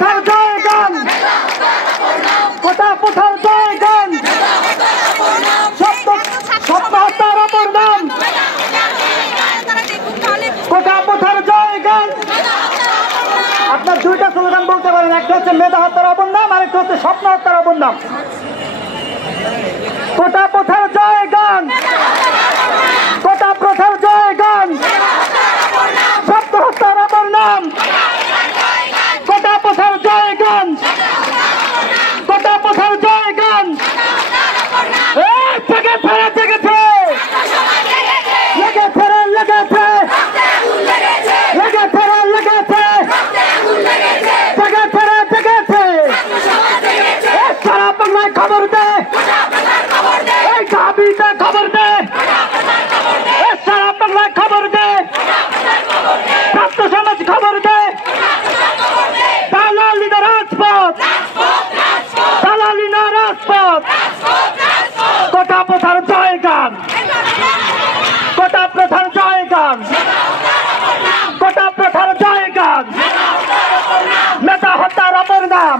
প্রথার জয় গান, কোটা প্রথার জয় গান, সত্য হত্যার অপর নাম, কোটা প্রথার জয় গান। আপনার দুইটা স্লোগান বলতে পারেন, একটা হচ্ছে মেধা হত্যার অপর নাম, আরেকটা হচ্ছে স্বপ্ন হত্যার অপর নাম। কোটা প্রথার জয় গান, কোটা প্রথার জয় গান, সত্য হত্যার অপর নাম, কোটা প্রথার জয় গান, কোটা প্রথার জয় গান। জেগেছে জেগেছে লেগেছে রে লেগেছে, লেগেছে রে লেগেছে, জেগেছে রে জেগেছে। সারা বাংলায় খবর দে, এই দাবিতে খবর দে, সারা বাংলায় খবর দে, ছাত্র সমাজ খবর দে। দালালি না রাজপথ, দালালি না রাজপথ। কোটা প্রথার জয় গান, কোটা প্রথার জয় গান, কোটা প্রথার জয় গান, নেতা হত্যার অপর নাম,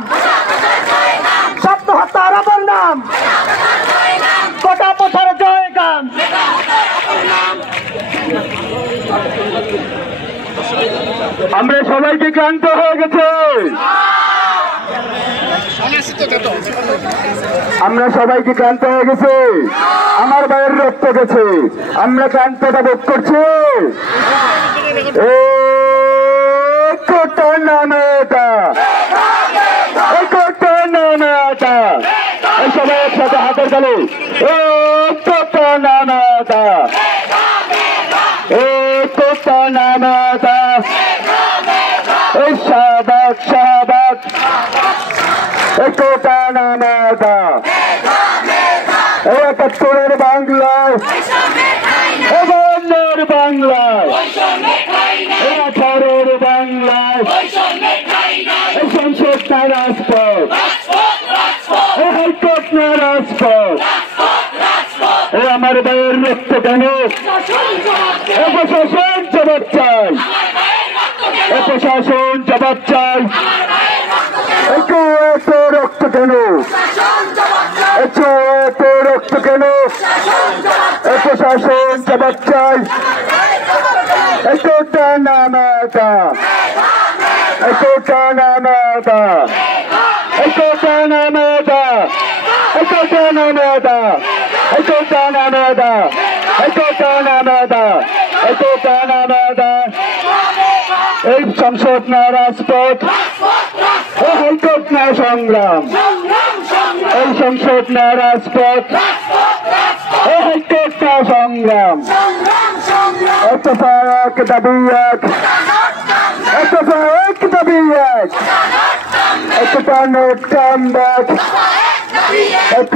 স্বপ্ন হত্যার অপর নাম, কোটা প্রথার জয় গান। আমরা সবাইকে ক্লান্ত হয়ে গেছে, আমরা সবাইকে ক্লান্ত হয়ে গেছে, আমার ভাইয়ের রক্ত গেছে, আমরা ক্লান্ততা বোধ করছি। কোটা নামেটা, কোটা নামেটা, সবাই একসাথে হাতের তালে। কোটা নামেটা, কোটা নামেটা, শাহবাগ শাহবাগ, কোটা নামেটা। ৭১-এর বাংলায়, ৫২-এর বাংলায়, ১৮-এর বাংলায়, সংসদ না রাজপথ, হাইকোর্ট না রাজপথ। আমার ভাইয়ের রক্ত কেন? প্রশাসন জবাব চাই, প্রশাসন জবাব চাই। এত রক্ত কেন? এত রক্ত কেন? প্রশাসন জবাব চাই। কোটা নামেটা, কোটা নামেটা, কোটা নামেটা, কোটা নামেটা, কোটা নামেটা, কোটা নামেটা, কোটা নামেটা। এই সংসদ না রাজপথ, হাইকোর্ট না সংগ্রাম, এই সংসদ না রাজপথ, হাইকোর্ট না সংগ্রাম। এক দাবি এক, এক দাবি এক, একটা নোট কাম ব্যাক। এত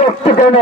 রক্ত কেন?